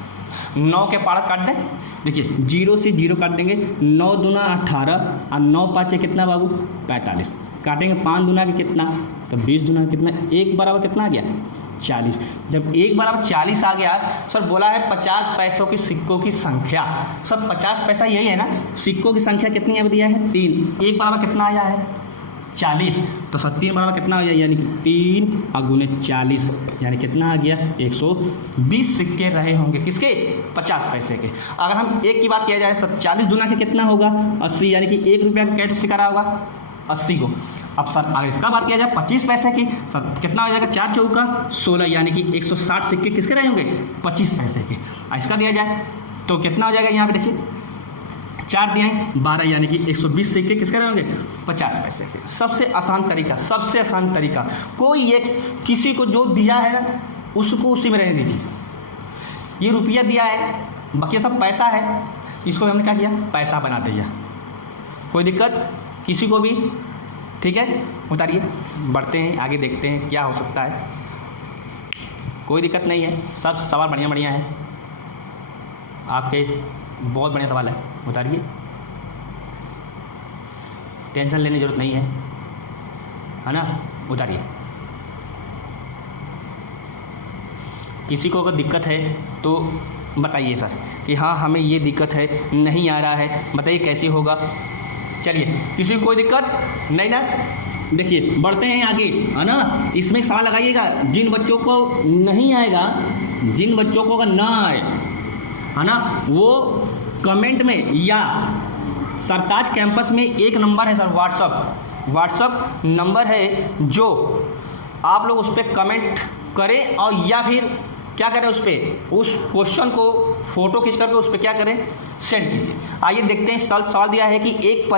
9 के पारस काट दें। देखिए 0 से 0 काट देंगे, 9 दूना 18 और 9 पाँचे कितना बाबू? 45। काटेंगे 5 दूना के कितना? तो 20 दूना कितना? 1 बराबर कितना आ गया? 40। जब 1 बराबर 40 आ गया, सर बोला है 50 पैसों की सिक्कों की संख्या। सर 50 पैसा यही है ना, सिक्कों की संख्या कितनी है दिया है? 3। 1 बराबर कितना आया है? 40। तो सर 3 बराबर कितना हो जाए? यानी कि 3 और गुने 40 यानी कितना आ गया? 120 सिक्के रहे होंगे, किसके? 50 पैसे के। अगर हम 1 की बात किया जाए तो 40 दूना के कितना होगा? 80। यानी कि 1 रुपया का कैसे सिक्का रहा होगा? 80 को। अब सर अगर इसका बात किया जाए 25 पैसे की, सर कितना हो जाएगा? 4 चौका 16, यानी कि 160 सिक्के किसके रहे होंगे? 25 पैसे के। इसका दिया जाए तो कितना हो जाएगा? यहाँ पे देखिए 4 दिए 12, यानी कि 120 सिक्के किसके रहे होंगे? 50 पैसे के। सबसे आसान तरीका, सबसे आसान तरीका। कोई एक किसी को जो दिया है ना, उसको उसी में रहने दीजिए। ये रुपया दिया है, बाकी सब पैसा है, इसको हमने क्या किया? पैसा बना दिया। कोई दिक्कत किसी को भी? ठीक है, उतारिए, बढ़ते हैं आगे, देखते हैं क्या हो सकता है। कोई दिक्कत नहीं है, सब सवाल बढ़िया बढ़िया है आपके, बहुत बढ़िया सवाल है। उतारिए, टेंशन लेने की जरूरत नहीं है ना? उतारिए। किसी को अगर दिक्कत है तो बताइए सर कि हाँ हमें ये दिक्कत है, नहीं आ रहा है, बताइए कैसे होगा। चलिए, किसी को कोई दिक्कत नहीं ना? देखिए बढ़ते हैं आगे, है ना? इसमें एक सवाल लगाइएगा, जिन बच्चों को नहीं आएगा, जिन बच्चों को अगर ना आए, है ना, वो कमेंट में या सरताज कैंपस में एक नंबर है सर, व्हाट्सअप नंबर है, जो आप लोग उस पर कमेंट करें और या फिर क्या करें, उस पर उस क्वेश्चन को फोटो खींच करके उस पर क्या करें, सेंड कीजिए। आइए देखते हैं, सवाल दिया है कि एक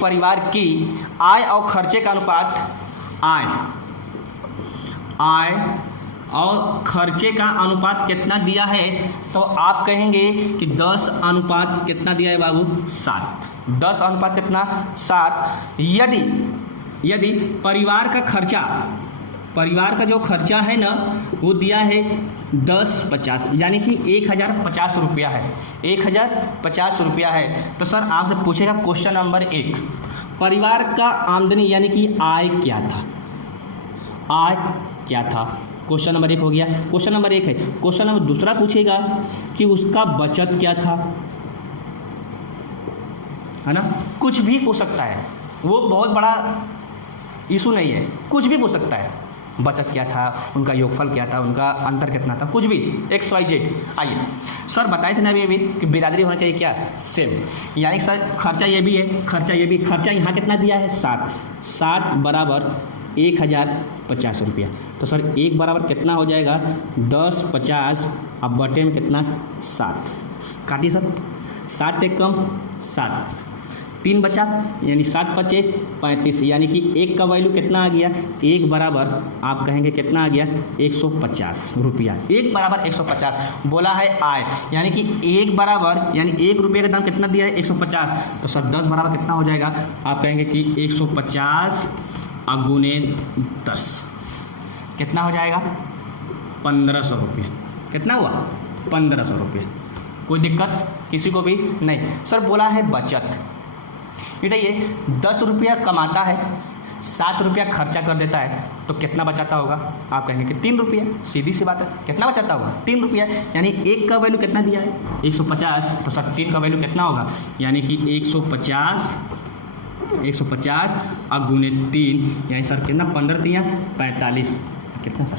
परिवार की आय और खर्चे का अनुपात, आय और खर्चे का अनुपात कितना दिया है? तो आप कहेंगे कि 10 अनुपात कितना दिया है बाबू? 7। 10 अनुपात कितना? 7। यदि परिवार का जो खर्चा है ना, वो दिया है 1050, यानी कि 1050 रुपया है, 1050 रुपया है। तो सर आपसे पूछेगा क्वेश्चन नंबर 1, परिवार का आमदनी यानी कि आय क्या था? क्वेश्चन नंबर 1 हो गया, क्वेश्चन नंबर 1 है। क्वेश्चन नंबर दूसरा पूछेगा कि उसका बचत क्या था, है ना? कुछ भी पूछ सकता है, वो बहुत बड़ा इशू नहीं है, कुछ भी पूछ सकता है। बचत क्या था, उनका योगफल क्या था, उनका अंतर कितना था, कुछ भी, XYZ। आइए सर बताए थे ना अभी कि बिरादरी होना चाहिए क्या? सेम। यानी कि सर खर्चा ये भी है, खर्चा यहाँ कितना दिया है? 7 बराबर 1050 रुपया। तो सर 1 बराबर कितना हो जाएगा? 1050, अब बटे में कितना? 7। काटिए सर, 7 एक कम 7, 3 बचा, यानी 7 बचे 35, यानी कि 1 का वैल्यू कितना आ गया? 1 बराबर आप कहेंगे कितना आ गया? 150 रुपया। 1 बराबर 150 बोला है आय, यानी कि 1 बराबर, यानी 1 रुपये का दाम कितना दिया है? 150। तो सर 10 बराबर कितना हो जाएगा? आप कहेंगे कि 150 गुने 10 कितना हो जाएगा? 1500 रुपये। कितना हुआ? 1500 रुपये। कोई दिक्कत किसी को भी नहीं। सर बोला है बचत, बताइए 10 रुपया कमाता है, 7 रुपया खर्चा कर देता है तो कितना बचाता होगा? आप कहेंगे कि 3 रुपया। सीधी सी बात है, कितना बचाता होगा? 3 रुपया। यानी 1 का वैल्यू कितना दिया है? 150। तो सर 3 का वैल्यू कितना होगा? यानी कि 150 और गुने 3, यानी सर कितना? 15 3 45। कितना सर?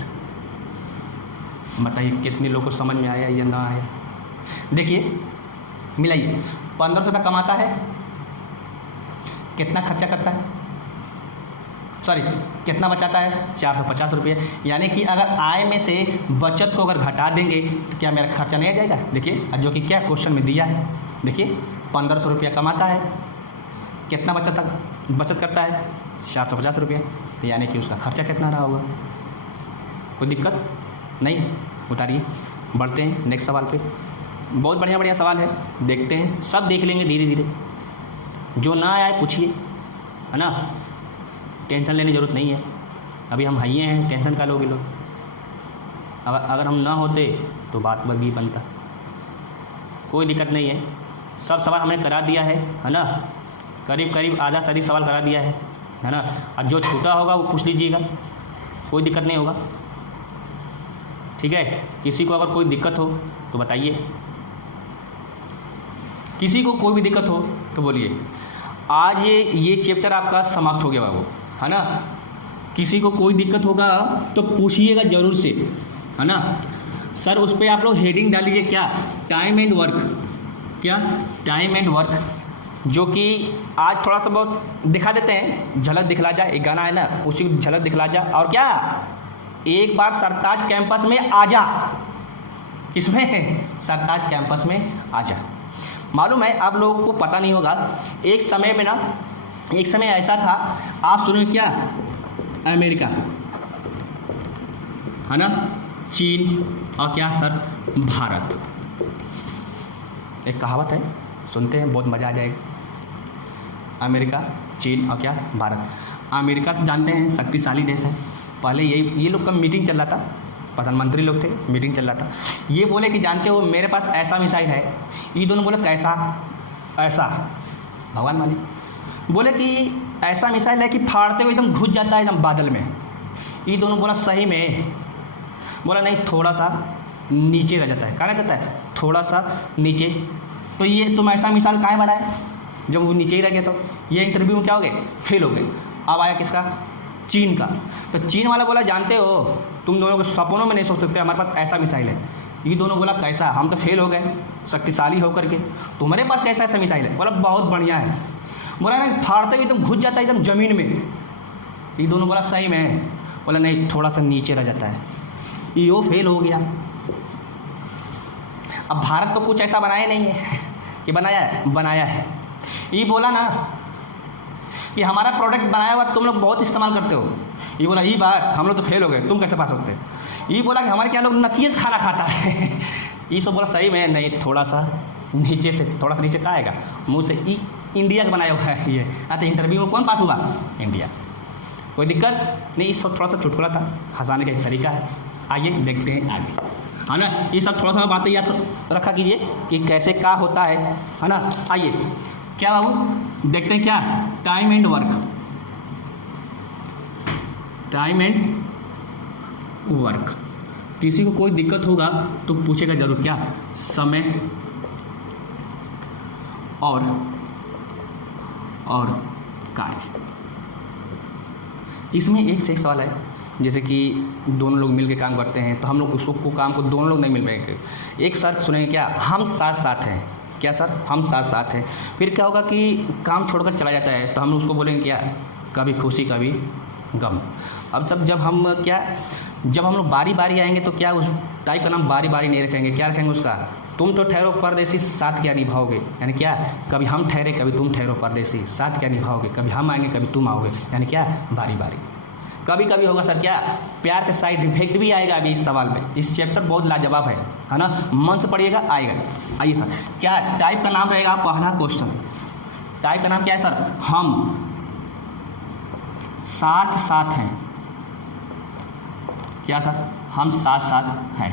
बताइए कितने लोगों को समझ में आया या ना आया? देखिए मिलाइए, 1500 रुपया कमाता है, कितना खर्चा करता है, सॉरी कितना बचाता है? 450 रुपये। यानी कि अगर आय में से बचत को अगर घटा देंगे तो क्या मेरा खर्चा नहीं आ जाएगा? देखिए, जो कि क्या क्वेश्चन में दिया है। देखिए 1500 रुपया कमाता है, कितना बचत करता है? 450 रुपये। तो यानी कि उसका खर्चा कितना रहा होगा? कोई दिक्कत नहीं? उतारिए, बढ़ते हैं नेक्स्ट सवाल पे। बहुत बढ़िया सवाल है, देखते हैं, सब देख लेंगे धीरे धीरे। जो ना आए पूछिए, है ना, टेंशन लेने की ज़रूरत नहीं है। अभी हम हाइए हैं, टेंशन का लोगे लोग। अगर हम ना होते तो बात पर भी बनता। कोई दिक्कत नहीं है, सब सवाल हमने करा दिया है ना, करीब आधा से अधिक सवाल करा दिया है ना। अब जो छूटा होगा वो पूछ लीजिएगा, कोई दिक्कत नहीं होगा, ठीक है। किसी को अगर कोई दिक्कत हो तो बताइए, किसी को कोई भी दिक्कत हो तो बोलिए। आज ये चैप्टर आपका समाप्त हो गया बाबू, है ना। किसी को कोई दिक्कत होगा तो पूछिएगा ज़रूर से, है ना। सर उस पर आप लोग हेडिंग डाल लीजिए, क्या? Time and work. क्या? टाइम एंड वर्क, जो कि आज थोड़ा सा बहुत दिखा देते हैं, झलक दिखला जा। एक गाना है ना, उसी को झलक दिखला जा। और क्या? एक बार सरताज कैंपस में आ जा। किसमें? सरताज कैंपस में आ जा। मालूम है आप लोगों को पता नहीं होगा, एक समय ऐसा था, आप सुनो क्या? अमेरिका, है ना, चीन और क्या सर? भारत। एक कहावत है, सुनते हैं, बहुत मज़ा आ जाएगा। अमेरिका, चीन और क्या? भारत। अमेरिका जानते हैं शक्तिशाली देश है। पहले ये लोग का मीटिंग चल रहा था, प्रधानमंत्री लोग थे, मीटिंग चल रहा था। ये बोले कि जानते हो मेरे पास ऐसा मिसाइल है। ये दोनों बोले कैसा? ऐसा, भगवान माने। बोले कि ऐसा मिसाइल है कि फाड़ते हुए एकदम घुस जाता है एकदम बादल में। ये दोनों बोला सही में? बोला नहीं, थोड़ा सा नीचे रह जाता है। कहाँ रह जाता है? थोड़ा सा नीचे। तो ये तुम ऐसा मिसाइल काहे बनाए जब वो नीचे ही रह गया? तो ये इंटरव्यू में क्या हो गए? फेल हो गए। अब आया किसका? चीन का। तो चीन वाला बोला जानते हो तुम दोनों को सपनों में नहीं सोच सकते हमारे पास ऐसा मिसाइल है। ये दोनों बोला कैसा? हम तो फेल हो गए शक्तिशाली होकर के, तुम्हारे पास कैसा ऐसा मिसाइल है? बोला बहुत बढ़िया है। बोला नहीं, फाड़ते हुए एकदम घुस जाता है एकदम ज़मीन में। ये दोनों बोला सही में? बोला नहीं, थोड़ा सा नीचे रह जाता है। ये फेल हो गया। अब भारत तो कुछ ऐसा बनाया नहीं है कि बनाया है? बनाया है। ये बोला ना कि हमारा प्रोडक्ट बनाया हुआ तुम लोग बहुत इस्तेमाल करते हो। ये बोला ये बात, हम लोग तो फेल हो गए, तुम कैसे पास होते? ये बोला कि हमारे क्या लोग नकीस खाना खाता है। ये सब बोला सही में? नहीं, थोड़ा सा नीचे से, थोड़ा सा नीचे का आएगा मुँह से। इंडिया का बनाया हुआ है ये। तो इंटरव्यू में कौन पास हुआ? इंडिया। कोई दिक्कत नहीं, ये सब थोड़ा सा चुटकुला था, हंसाने का एक तरीका है। आइए देखते हैं आगे, है ना। ये सब थोड़ा सा बातें याद रखा कीजिए कि कैसे क्या होता है ना। आइए क्या बाबू देखते हैं, क्या? Time and work. Time and work, किसी को कोई दिक्कत होगा तो पूछेगा जरूर, क्या? समय और कार्य। इसमें एक से एक सवाल है, जैसे कि दोनों लोग मिलकर काम करते हैं तो हम लोग उसको काम को दोनों लोग नहीं मिल पाएंगे। एक शर्त सुनेंगे, क्या? हम साथ साथ हैं। क्या सर? हम साथ साथ हैं। फिर क्या होगा कि काम छोड़कर चला जाता है तो हम उसको बोलेंगे क्या? कभी खुशी कभी गम। अब जब हम लोग बारी बारी आएंगे तो क्या उस टाइप का नाम बारी बारी नहीं रखेंगे, क्या रखेंगे उसका? तुम तो ठहरो परदेसी, साथ क्या निभाओगे। यानी क्या? कभी हम ठहरे कभी तुम ठहरो परदेसी, साथ क्या निभाओगे। कभी हम आएंगे कभी तुम आओगे, यानी क्या? बारी बारी। कभी कभी होगा सर क्या? प्यार के साइड इफेक्ट भी आएगा अभी इस सवाल में। इस चैप्टर बहुत लाजवाब है ना, मन से पढ़िएगा, आएगा। आइए सर, क्या टाइप का नाम रहेगा? पहला क्वेश्चन टाइप का नाम क्या है सर? हम साथ साथ हैं। क्या सर? हम साथ साथ हैं।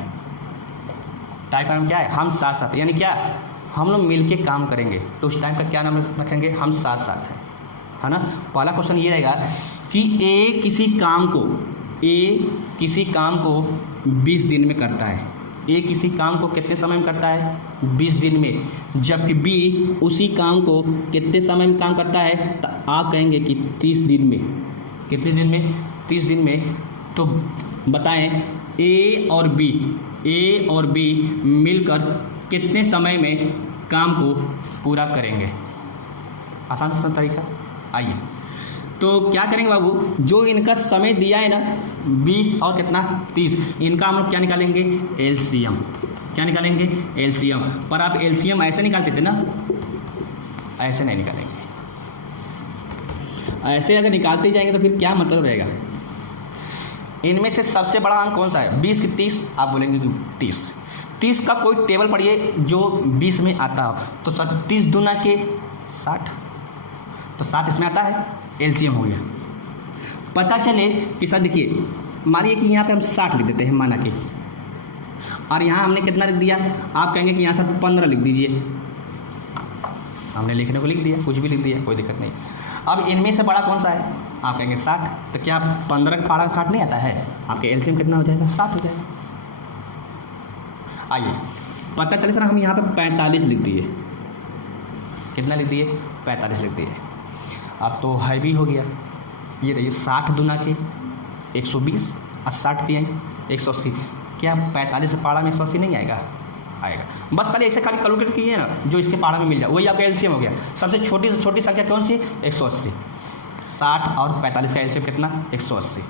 टाइप का नाम क्या है? हम साथ साथ, यानी क्या? हम लोग मिलके काम करेंगे तो उस टाइप का क्या नाम रखेंगे? हम साथ साथ हैं। है ना। पहला क्वेश्चन ये रहेगा कि ए किसी काम को 20 दिन में करता है। ए किसी काम को कितने समय में करता है? 20 दिन में। जबकि बी उसी काम को कितने समय में काम करता है? तो आप कहेंगे कि 30 दिन में। कितने दिन में? 30 दिन में। तो बताएं ए और बी मिलकर कितने समय में काम को पूरा करेंगे? आसान सा तरीका। आइए तो क्या करेंगे बाबू, जो इनका समय दिया है ना 20 और कितना 30, इनका हम लोग क्या निकालेंगे? एलसीएम। क्या निकालेंगे? एलसीएम। पर आप एलसीएम ऐसे निकालते थे ना, ऐसे नहीं निकालेंगे। ऐसे अगर निकालते जाएंगे तो फिर क्या मतलब रहेगा? इनमें से सबसे बड़ा अंक कौन सा है? 20 की 30, आप बोलेंगे कि 30 का कोई टेबल पढ़िए जो 20 में आता हो। तो 30 दूना के 60, तो 60 इसमें आता है, एलसीएम हो गया। पता चले कि सर देखिए, मानिए कि यहाँ पे हम 60 लिख देते हैं माना के, और यहाँ हमने कितना लिख दिया? आप कहेंगे कि यहाँ सर 15 लिख दीजिए। हमने लिखने को लिख दिया, कुछ भी लिख दिया, कोई दिक्कत नहीं। अब इनमें से बड़ा कौन सा है? आप कहेंगे 60। तो क्या 15 का पारा 60 नहीं आता है? आपके एलसीएम कितना हो जाएगा? 60 हो जाएगा। आइए पता चले सर हम यहाँ पे 45 लिख दिए। कितना लिख दिए? 45 लिख दिए। अब तो है भी हो गया। ये देखिए 60 दूना के 120 और 60 दिए 180। क्या 45 से पारा में 180 नहीं आएगा? आएगा। बस खाली ऐसे खाली कैलकुलेट कीजिए ना, जो इसके पारा में मिल जाए वही आपका एलसीएम हो गया। सबसे छोटी से छोटी संख्या कौन सी है? 180। 60 और 45 का एलसीएम कितना? 180।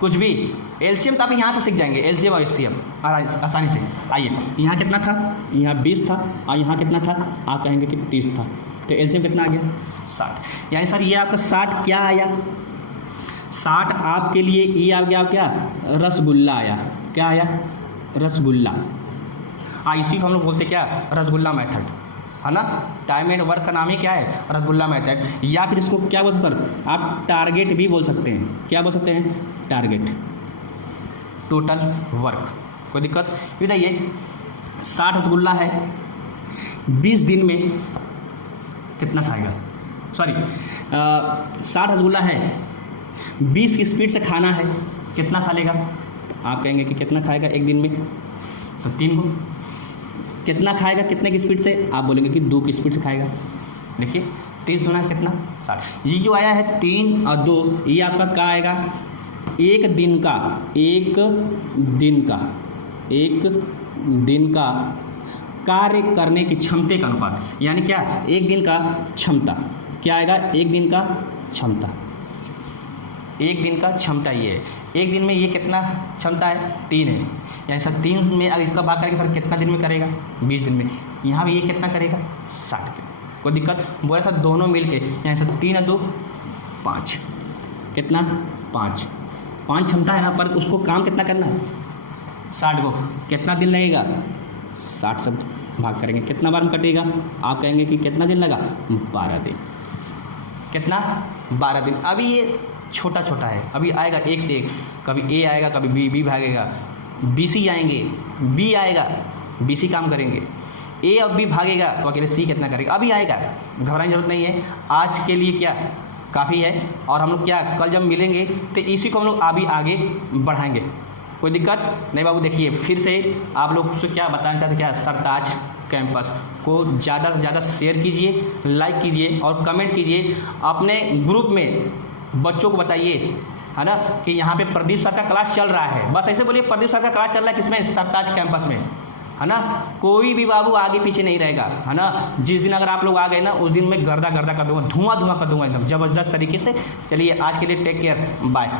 कुछ भी एलसीएम तो आप यहाँ से सीख जाएंगे, एलसीएम और एचसीएम आसानी से। आइए यहाँ कितना था? यहाँ 20 था, और यहाँ कितना था? आप कहेंगे कि 30 था। तो एलसीएम कितना आ गया? 60। यानी सर ये आपका 60 क्या आया? 60 आपके लिए ये आ गया क्या? रसगुल्ला आया। क्या आया? रसगुल्ला। इसी को हम लोग बोलते क्या? रसगुल्ला मेथड, है ना। टाइम एंड वर्क का नाम ही क्या है? रसगुल्ला मेथड। या फिर इसको क्या बोल सकते हैं? आप टारगेट भी बोल सकते हैं। क्या बोल सकते हैं? Target, total work. कोई दिक्कत? बताइए 60 रसगुल्ला है, 20 दिन में कितना खाएगा? 60 रसगुल्ला है, 20 की स्पीड से खाना है, कितना खा लेगा? आप कहेंगे कि कितना खाएगा एक दिन में? तो 3 को। कितना खाएगा कितने की स्पीड से? आप बोलेंगे कि 2 की स्पीड से खाएगा। देखिए 30 दूना कितना? 60। ये जो आया है 3 और 2, ये आपका क्या आएगा? एक दिन का कार्य करने की क्षमता का अनुपात। यानी क्या? एक दिन का क्षमता क्या आएगा? एक दिन का क्षमता। एक दिन का क्षमता ये है। एक दिन में ये कितना क्षमता है? 3 है। यानी सर 3 में अगर इसका भाग करेंगे सर कितना दिन में करेगा? 20 दिन में। यहाँ भी ये कितना करेगा? 60 दिन। कोई दिक्कत? बोला सर दोनों मिल के, यानी सर 3 और 2 5। कितना? 5 क्षमता है ना, पर उसको काम कितना करना है? 60 को। कितना दिन लगेगा? 60 से भाग करेंगे, कितना बार में कटेगा? आप कहेंगे कि कितना दिन लगा? 12 दिन। कितना? 12 दिन। अभी ये छोटा छोटा है, अभी आएगा एक से एक। कभी ए आएगा, कभी बी भागेगा, BC आएंगे, बी आएगा, BC काम करेंगे, ए और बी भागेगा तो अकेले सी कितना करेगा? अभी आएगा, घबराने की जरूरत नहीं है। आज के लिए क्या काफ़ी है, और हम लोग क्या कल जब मिलेंगे तो इसी को हम लोग अभी आगे बढ़ाएंगे। कोई दिक्कत नहीं बाबू। देखिए फिर से आप लोग से क्या बताना चाहते, क्या सरताज कैंपस को ज़्यादा से ज़्यादा शेयर कीजिए, लाइक कीजिए और कमेंट कीजिए। अपने ग्रुप में बच्चों को बताइए, है ना, कि यहाँ पे प्रदीप सर का क्लास चल रहा है। बस ऐसे बोलिए प्रदीप सर का क्लास चल रहा है किसमें? सरताज कैंपस में, है ना। कोई भी बाबू आगे पीछे नहीं रहेगा, है ना। जिस दिन अगर आप लोग आ गए ना, उस दिन मैं गर्दा कर दूंगा, धुआं कर दूंगा एकदम ज़बरदस्त तरीके से। चलिए आज के लिए टेक केयर, बाय।